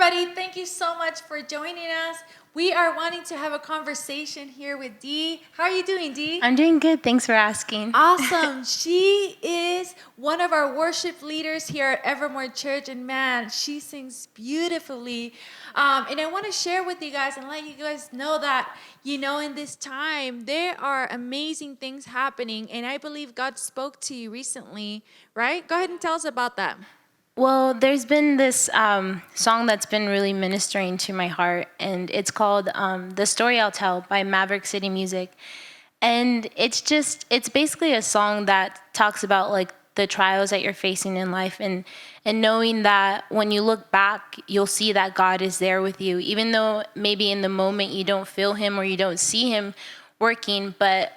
everybody. Thank you so much for joining us. We are wanting to have a conversation here with Dee. How are you doing, Dee? I'm doing good. Thanks for asking. Awesome. She is one of our worship leaders here at Evermore Church, and man, she sings beautifully. And I want to share with you guys and let you guys know that, in this time, there are amazing things happening, and I believe God spoke to you recently, right? Go ahead and tell us about that. Well, there's been this song that's been really ministering to my heart, and it's called "The Story I'll Tell" by Maverick City Music. And it's basically a song that talks about like the trials that you're facing in life, and knowing that when you look back, you'll see that God is there with you, even though maybe in the moment you don't feel Him or you don't see Him working. But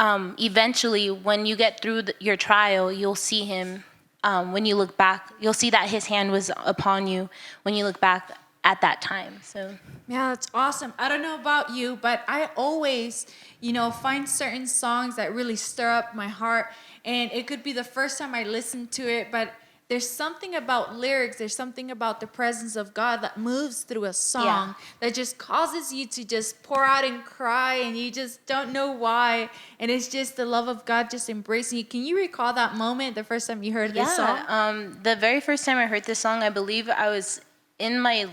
eventually, when you get through your trial, you'll see Him. When you look back, you'll see that His hand was upon you when you look back at that time. So yeah, that's awesome. I don't know about you, but I always, find certain songs that really stir up my heart. And it could be the first time I listen to it, but there's something about lyrics, there's something about the presence of God that moves through a song that just causes you to just pour out and cry, and you just don't know why. And it's just the love of God just embracing you. Can you recall that moment, the first time you heard this song? The very first time I heard this song, I believe I was in my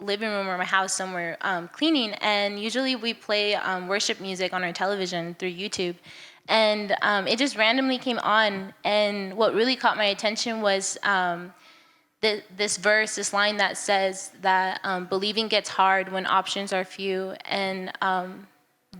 living room or my house somewhere cleaning, and usually we play worship music on our television through YouTube. And it just randomly came on, and what really caught my attention was this verse, this line that says that believing gets hard when options are few, and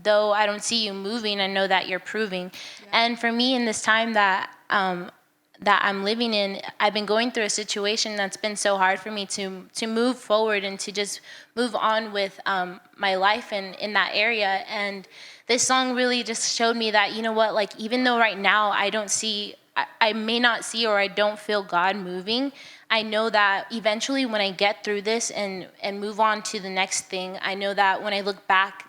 though I don't see you moving, I know that you're proving. Yeah. And for me, in this time that I'm living in, I've been going through a situation that's been so hard for me to move forward and to just move on with my life in that area. And this song really just showed me that, even though right now I may not see or I don't feel God moving, I know that eventually when I get through this and move on to the next thing, I know that when I look back,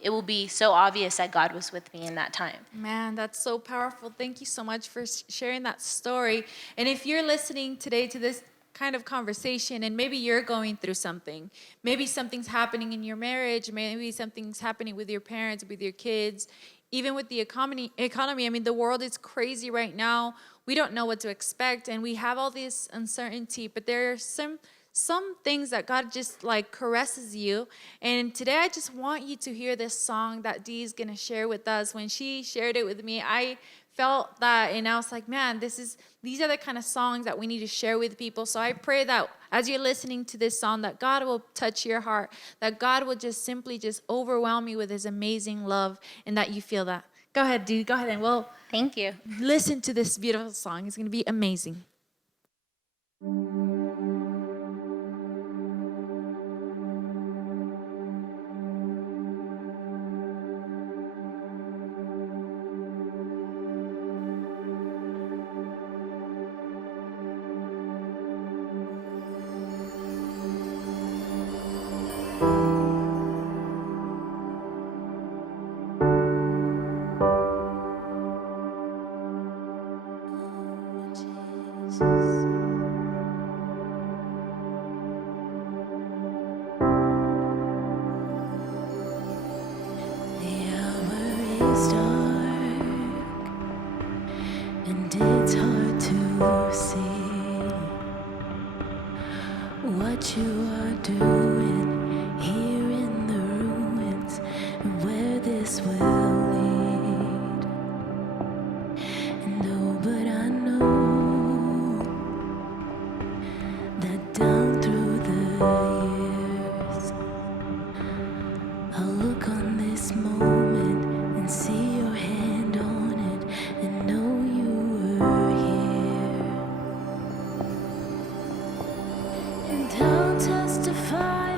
it will be so obvious that God was with me in that time. Man, that's so powerful. Thank you so much for sharing that story. And if you're listening today to this kind of conversation, and maybe you're going through something, maybe something's happening in your marriage, maybe something's happening with your parents, with your kids, even with the economy. I mean, the world is crazy right now. We don't know what to expect, and we have all this uncertainty, but there are some things that God just caresses you. And today I just want you to hear this song that Dee is going to share with us. When she shared it with me, I felt that, and I was like, man, these are the kind of songs that we need to share with people. So I pray that as you're listening to this song, that God will touch your heart, that God will just simply just overwhelm you with His amazing love, and that you feel that. Go ahead, Dee. Go ahead, and Thank you. Listen to this beautiful song. It's going to be amazing. And it's hard to see what you are doing here in the ruins and where this will lead. And oh, but I know that down through the years, I'll look on this moment and see your hand on it and know you were here. And I'll testify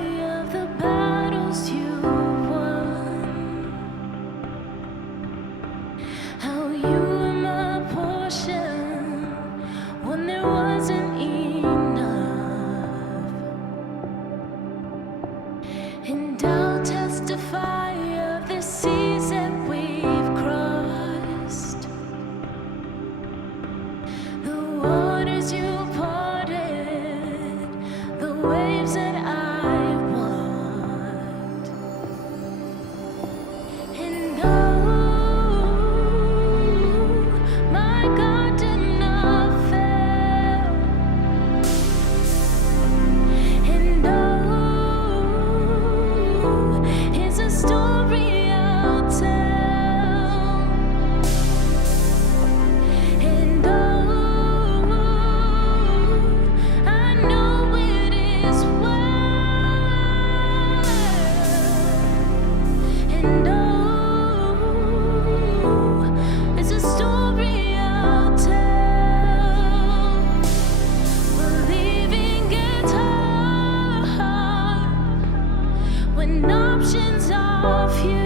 of you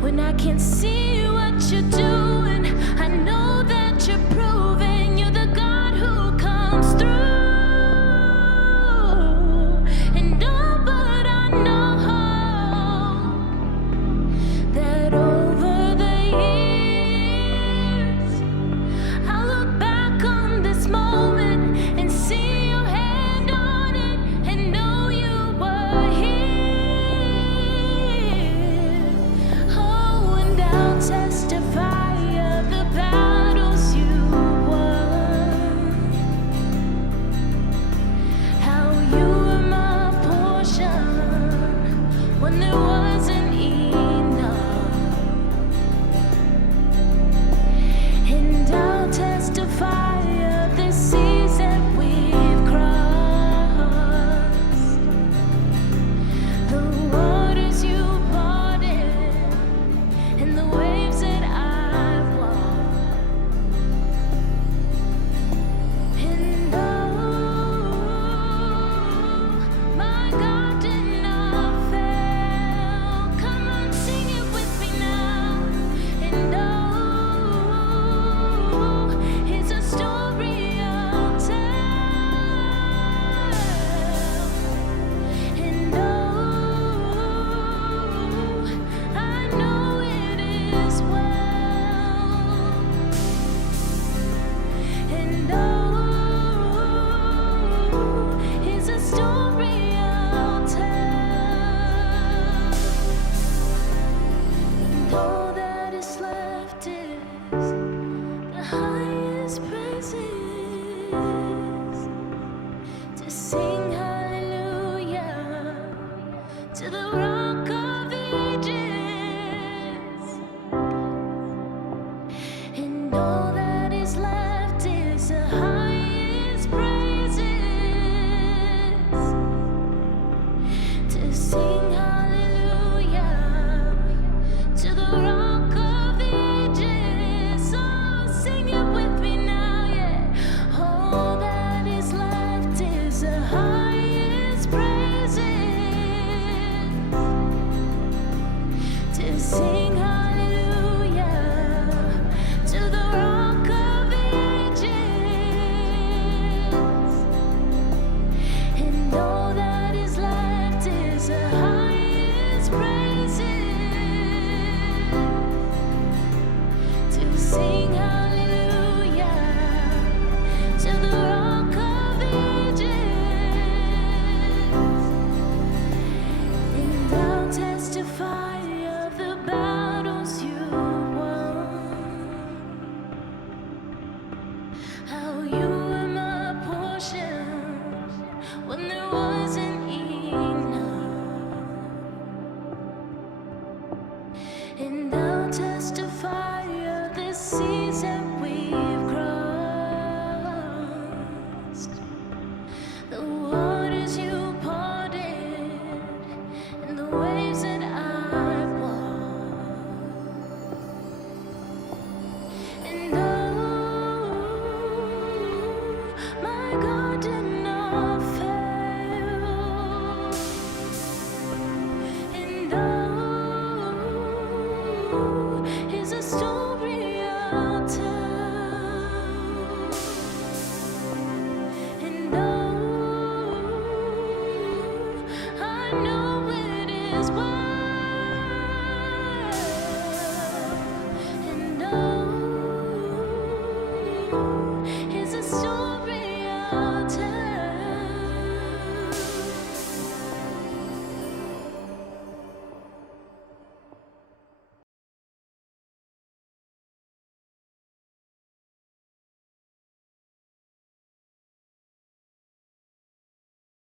when I can't see